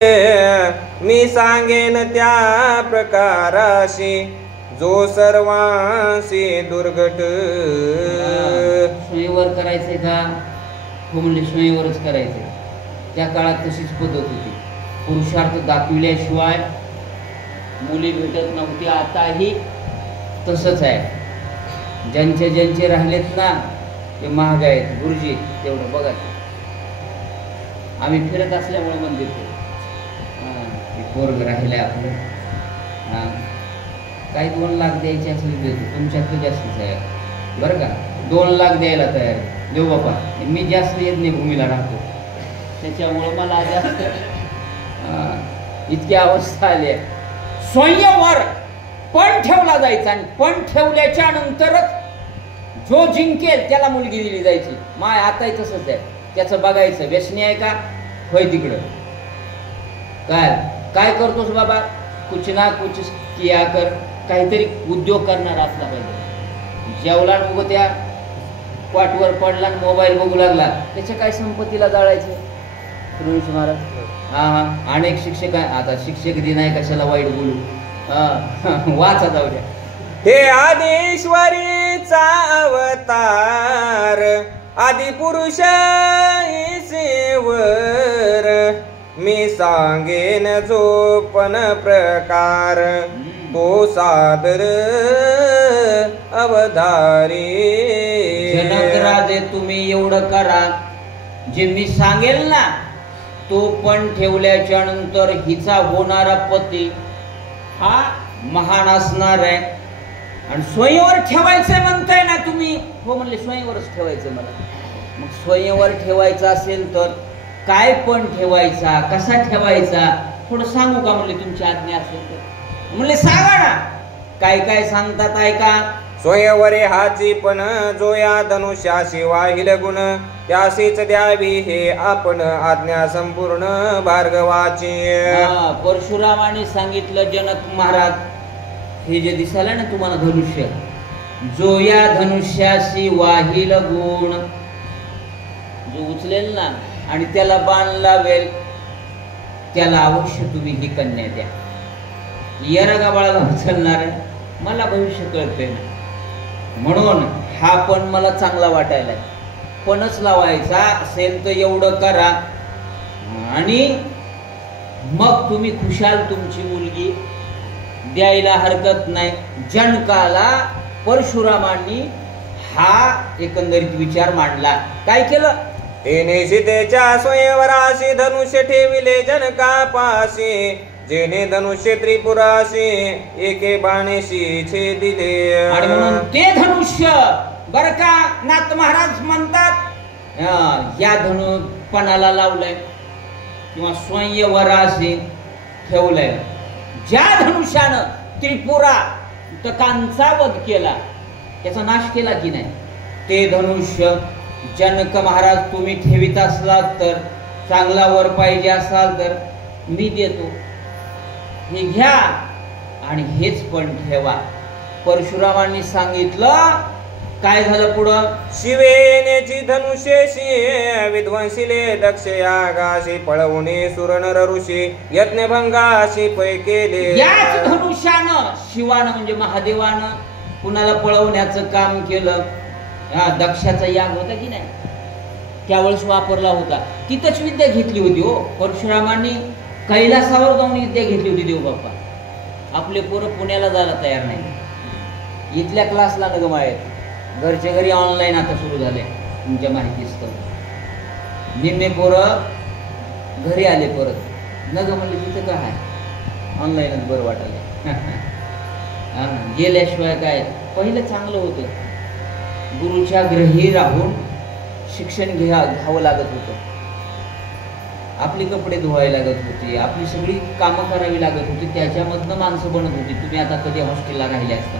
मी सांगेन त्या प्रकाराशी जो सर्वांशी दुर्घट. स्वयंवर करायचंय का? हो म्हणले स्वयंवरच करायचंय. त्या काळात तशीच पद्धत होती. पुरुषार्थ दाखविल्याशिवाय मुली भेटत नव्हती. आताही तसंच आहे. ज्यांचे राहिलेत ना ते महाग आहेत. गुरुजी तेवढं बघा. आम्ही फिरत असल्यामुळे म्हणते पोरग राहिलंय आपलं. काही 2 लाख द्यायचे असेल देतो. तुमच्याकडे जास्तीच आहे बरं का. 2 लाख द्यायला तयार. देऊ बापा. मी जास्त यज्ञभूमीला राहतो त्याच्यामुळं मला जास्त इतकी अवस्था आली आहे. स्वयंवर पण ठेवला जायचा आणि पण ठेवल्याच्या नंतरच जो जिंकेल त्याला मुलगी दिली जायची. माय आताही तसंच आहे. त्याचं बघायचं व्यसनी आहे का? होय तिकडं. काय करतोस बाबा? कुछ ना कुछ किया कर. काहीतरी उद्योग करणार असला पाहिजे. जेवला उगं त्या पाठवर पडला आणि मोबाईल बघू लागला त्याच्या काय संपत्तीला जाळायचं. रमेश महाराज हा अनेक शिक्षक आहे. आता शिक्षक दिन आहे कशाला वाईट बोलू. वाचा जाऊ द्या. हे आदिश्वरीचा अवतार आदिपुरुष ईश्वर. मी सांगेन जो पण प्रकार तो सादर अवधारी. जनक राजे तुम्ही एवढं करा जे मी सांगेल ना. तो पण ठेवल्याच्या नंतर हिचा होणारा पती हा महान असणार आहे. आणि स्वयंवर ठेवायचंय म्हणताय ना तुम्ही. हो म्हणले स्वयंवरच ठेवायचं मला. मग स्वयंवर ठेवायचं असेल तर काय पण ठेवायचा, कसा ठेवायचा थोडं सांगू का म्हणले तुमची आज्ञा असेल तर. म्हणले सांगा ना. काय सांगतात ऐका. स्वयंवरे हाची पण जो या धनुष्याशी वाहिल गुण त्याशीच द्यावी हे आपण आज्ञा संपूर्ण भार्गवाची. परशुरामाने सांगितलं जनक महाराज हे जे दिसायला ना तुम्हाला धनुष्य, जो या धनुष्याशी वाहिल गुण, जो उचलेल ना आणि त्याला बाण लावेल त्याला अवश्य तुम्ही ही कन्या द्या. येरा बाळाला उचलणार मला भविष्य कळतंय ना. म्हणून हा पण मला चांगला वाटायला. पणच लावायचा असेल तर एवढं करा आणि मग तुम्ही खुशाल तुमची मुलगी द्यायला हरकत नाही. जनकाला परशुरामांनी हा एकंदरीत विचार मांडला. काय केलं? तेने सीतेच्या स्वयंवराशी धनुष्य ठेविले जनकापाशी. जेने धनुष्य त्रिपुराशी एके बाणेशी छेदिले. आणि म्हणून ते धनुष्य बर का नाथ महाराज म्हणतात या धनुपणाला लावलंय किंवा स्वयंवराशी ठेवलंय. ज्या धनुष्यानं त्रिपुरा तकांचा वध केला त्याचा नाश केला की नाही ते धनुष्य जनक महाराज तुम्ही ठेवित असलात तर, चांगला वर पाहिजे असाल तर मी देतो. हे घ्या आणि हेच पण ठेवा. परशुरामांनी सांगितलं. काय झालं पुढं? शिवेनेची धनुष्यशी विध्वंसिले दक्ष यागाशी पळवणे सुरनर ऋषी यज्ञभंगाशी पै केले. याच धनुष्यानं शिवानं म्हणजे महादेवानं कुणाला पळवण्याचं काम केलं. दक्षाचा याग होता की नाही त्यावेळेस वापरला होता. तिथंच विद्या घेतली होती. हो परशुरामांनी कैलासावर जाऊन विद्या घेतली होती. देव बाप्पा आपले पोरं पुण्याला जायला तयार नाही. इथल्या क्लासला न गमायत. घरच्या घरी ऑनलाईन आता सुरू झाले तुमच्या माहितीच तर. निम्मे पोरं घरी आले परत न ग म्हणले तिथं काय आहे ऑनलाईनच बरं वाटायला. गेल्याशिवाय काय. पहिलं चांगलं होतं. गुरुच्या ग्रही राहून शिक्षण घ्यावं लागत होतं. आपली कपडे धुवायला लागत होते. आपली सगळी कामं करावी लागत होती. त्याच्यामधनं माणसं बनत होती. तुम्ही आता कधी हॉस्टेलला राहिले असता.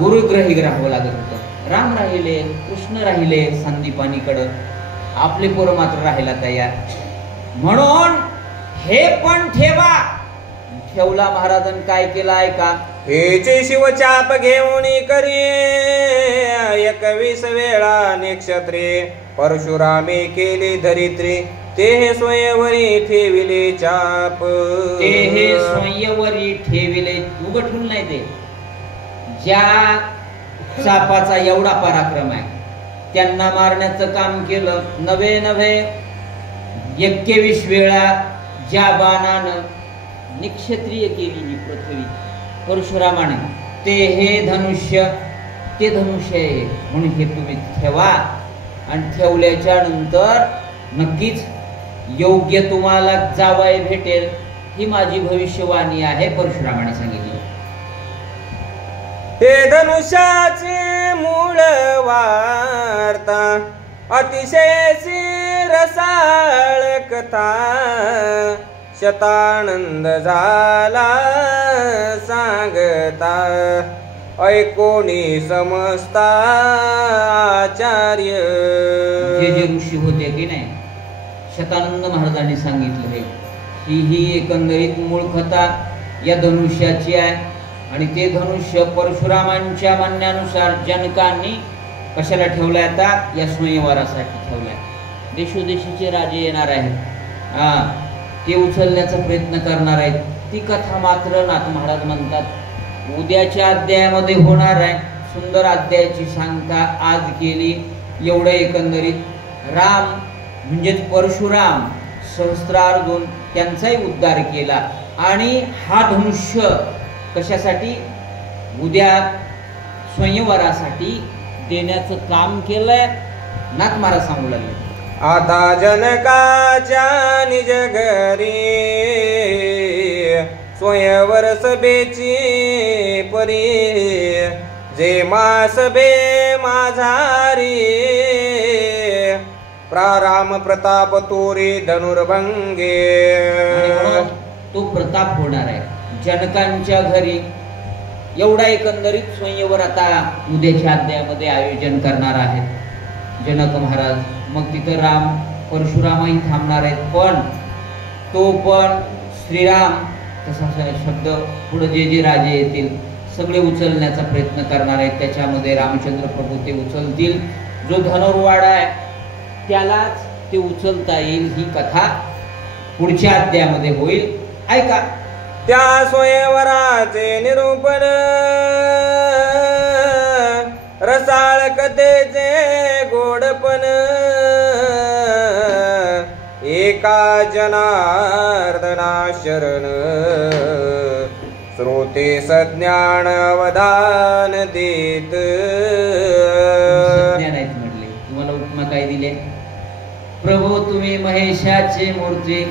गुरुग्रही राहावं लागत होतं. राम राहिले, कृष्ण राहिले संदीपानीकडं. आपले पोरं मात्र राहायला तयार. म्हणून हे पण ठेवा. ठेवला महाराजांनी काय केलं ऐका. हेचे शिवचाप घेऊन करी 21 वेळा नक्षत्रे परशुरामे केली धरित्री. ते हे स्वयंवरी ठेविले चाप, ते हे स्वयंवरी ठेविले, उगठून नाही ते, ज्या चापाचा एवढा पराक्रम आहे त्यांना मारण्याचं काम केलं. नवे नवे 21 वेळा ज्या बाणानं निक्षत्रिय केली ही पृथ्वी परशुरामाने, ते हे धनुष्य, ते धनुष्य आहे म्हणून हे तुम्ही ठेवा. आणि ठेवल्याच्या नंतर नक्कीच योग्य तुम्हाला जावई भेटेल, ही माझी भविष्यवाणी आहे, परशुरामाने सांगितलं. हे धनुष्याचे मूळ वार्ता, अतिशय रसाळ कथा, शतानंद झाला सांगता, ऐकोनी समजता आचार्य. जे ऋषी होते की नाही, शतानंद महाराजांनी सांगितलं ही एकंदरीत मूळ कथा या धनुष्याची आहे. आणि ते धनुष्य परशुरामांच्या म्हणण्यानुसार जनकांनी कशाला ठेवलाय, आता या स्वयंवरासाठी ठेवलाय. देशोदेशीचे राजे येणार आहेत, ते उचलण्याचा प्रयत्न करणार आहेत. ती कथा मात्र नाथ महाराज म्हणतात उद्याच्या अध्यायामध्ये होणार आहे. सुंदर अध्यायाची सांगता आज केली. एवढं एकंदरीत राम म्हणजेच परशुराम सहस्त्रार्जुन त्यांचाही उद्धार केला. आणि हा धनुष्य कशासाठी, उद्या स्वयंवरासाठी देण्याचं काम केलंय, नाथ महाराज सांगू लागले. आता जनकाच्या निज घरी स्वयंवर सभेची परी, जे मासभे माझारी, प्राराम प्रताप तोरी धनुर्भंगे. तो प्रताप होणार आहे जनकांच्या घरी. एवढा एकंदरीत स्वयंवर आता उद्याच्या अध्यायामध्ये आयोजन करणार आहेत जनक महाराज. मग तिथं राम परशुरामही थांबणार आहेत, पण श्रीराम तसा शब्द पुढे जे राजे येतील सगळे उचलण्याचा प्रयत्न करणार आहेत. त्याच्यामध्ये रामचंद्र प्रभू ते उचलतील. जो धनुर्वाडा आहे त्यालाच ते उचलता येईल. ही कथा पुढच्या अध्यायामध्ये होईल. ऐका. त्या स्वयंवराचे निरूपण, रसाळ कथेचे गोडपण, एका जनार्दना शरण, श्रोते सज्ञान अवधान देत. सज्ञान आहेत म्हटले. तुम्हाला उपमा काय दिले, प्रभू तुम्ही महेशाचे मूर्ती,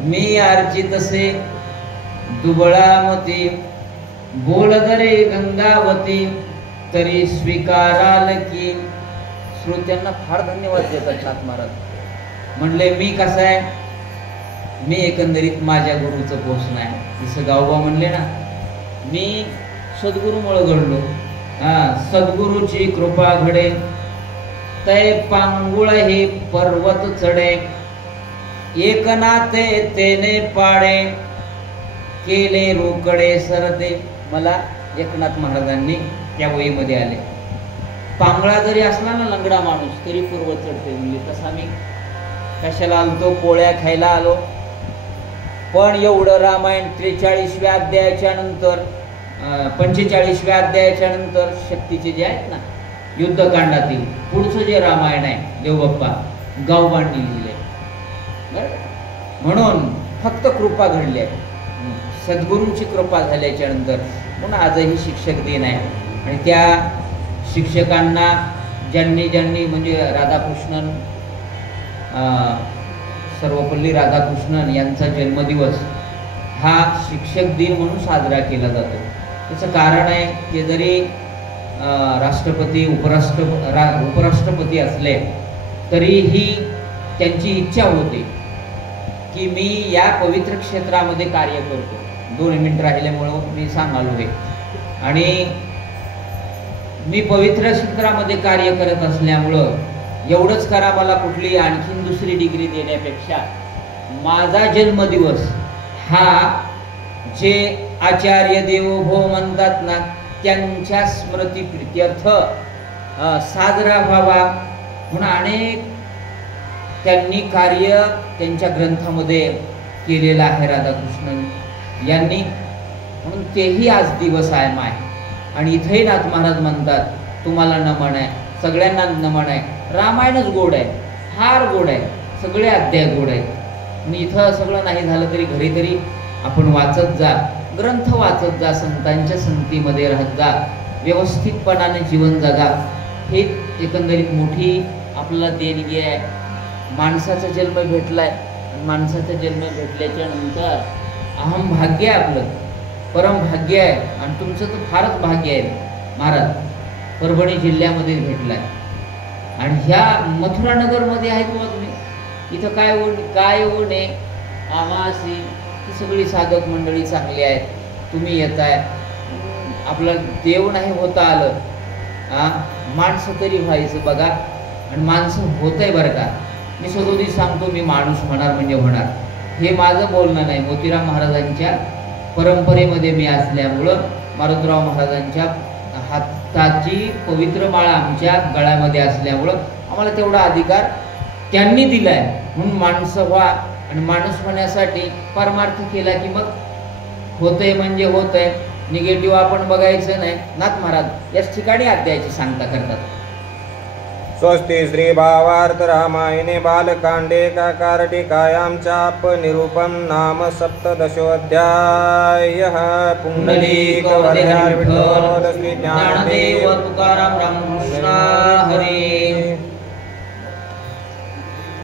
मी अर्चितसे दुबळामती, बोलदरे गंगावती, तरी स्वीकाराल की. श्रोत्यांना फार धन्यवाद देतात नाथ महाराज. म्हणले मी कसं आहे, मी एकंदरीत माझ्या गुरुचं पोषण आहे. जसं गावबा म्हणले ना, मी सद्गुरूमुळे घडलो. सद्गुरूची कृपा घडे, तय पांगुळ हे पर्वत चढे, एकनाथे तेने पाडे, केले रोकडे सरते. मला एकनाथ महाराजांनी त्या वहीमध्ये आले. पांगळा जरी असला ना लंगडा माणूस तरी पर्वत चढते. म्हणजे तसा मी कशाला आलतो, पोळ्या खायला आलो. पण एवढं रामायण 43व्या अध्यायाच्या नंतर 45व्या अध्यायाच्या नंतर शक्तीचे जे आहेत ना युद्धकांडातील पुढचं जे रामायण आहे देवबाप्पा गावबांनी लिहिलंय. म्हणून फक्त कृपा घडली आहे, सद्गुरूंची कृपा झाल्याच्या नंतर. म्हणून आजही शिक्षक दिन आहे. आणि त्या शिक्षकांना ज्यांनी म्हणजे राधाकृष्णन, सर्वपल्ली राधाकृष्णन यांचा जन्मदिवस हा शिक्षक दिन म्हणून साजरा केला जातो. त्याचं कारण आहे की जरी राष्ट्रपती उपराष्ट्रपती असले तरीही त्यांची इच्छा होते की मी या पवित्र क्षेत्रामध्ये कार्य करतो. 2 मिनिट राहिल्यामुळं मी सांगालो हे. आणि मी पवित्र क्षेत्रामध्ये कार्य करत असल्यामुळं एवढंच करा, मला कुठली आणखीन दुसरी डिग्री देण्यापेक्षा माझा जन्मदिवस हा जे आचार्य देवोभव म्हणतात ना त्यांच्या स्मृती प्रित्यर्थ साजरा व्हावा म्हणून अनेक त्यांनी कार्य त्यांच्या ग्रंथामध्ये केलेलं आहे राधाकृष्ण यांनी, म्हणून तेही आज दिवस आहे माय. आणि इथेही नाथ महाराज म्हणतात तुम्हाला नमन आहे, सगळ्यांना नमन आहे. रामायणच गोड आहे, फार गोड आहे, सगळे अध्याय गोड आहेत. आणि इथं सगळं नाही झालं तरी घरी तरी आपण वाचत जा, ग्रंथ वाचत जा, संतांच्या संगतीमध्ये राहत जा, व्यवस्थितपणाने जीवन जगा. हे एकंदरीत मोठी आपल्याला देणगी आहे. माणसाचा जन्म भेटलाय, माणसाचा जन्म भेटल्याच्या नंतर अहम भाग्य आहे, आपलं परम भाग्य आहे. आणि तुमचं तर फारच भाग्य आहे. महाराज परभणी जिल्ह्यामध्ये भेटलाय आणि ह्या मथुरा नगरमध्ये आहेत बघा तुम्ही. इथं काय ऊन आहे, आमासी, ही सगळी साधक मंडळी चांगली आहेत. तुम्ही येताय, आपलं देव नाही होता आलं, माणसं तरी व्हायचं बघा. आणि माणसं होतंय बरं का. मी सदोदित सांगतो, मी माणूस होणार म्हणजे होणार. हे माझं बोलणं नाही, मोतीराम महाराजांच्या परंपरेमध्ये मी असल्यामुळं, मारुतराव महाराजांच्या हाताची पवित्र माळा आमच्या गळ्यामध्ये असल्यामुळं आम्हाला तेवढा अधिकार त्यांनी दिलाय. म्हणून माणसं व्हा, आणि माणूस होण्यासाठी परमार्थ केला की मग होतंय म्हणजे होतंय. निगेटिव्ह आपण बघायचं नाही. नाथ महाराज याच ठिकाणी अध्यायाची सांगता करतात. स्वस्ति श्री भावार्थ रामायणे बालकांडे काकारटिकायां चाप निरूपम नाम सप्तदशोऽध्याय. पुंडलीक वरदाय विठ्ठल श्री ज्ञानदेव तुकाराम रामकृष्ण हरी.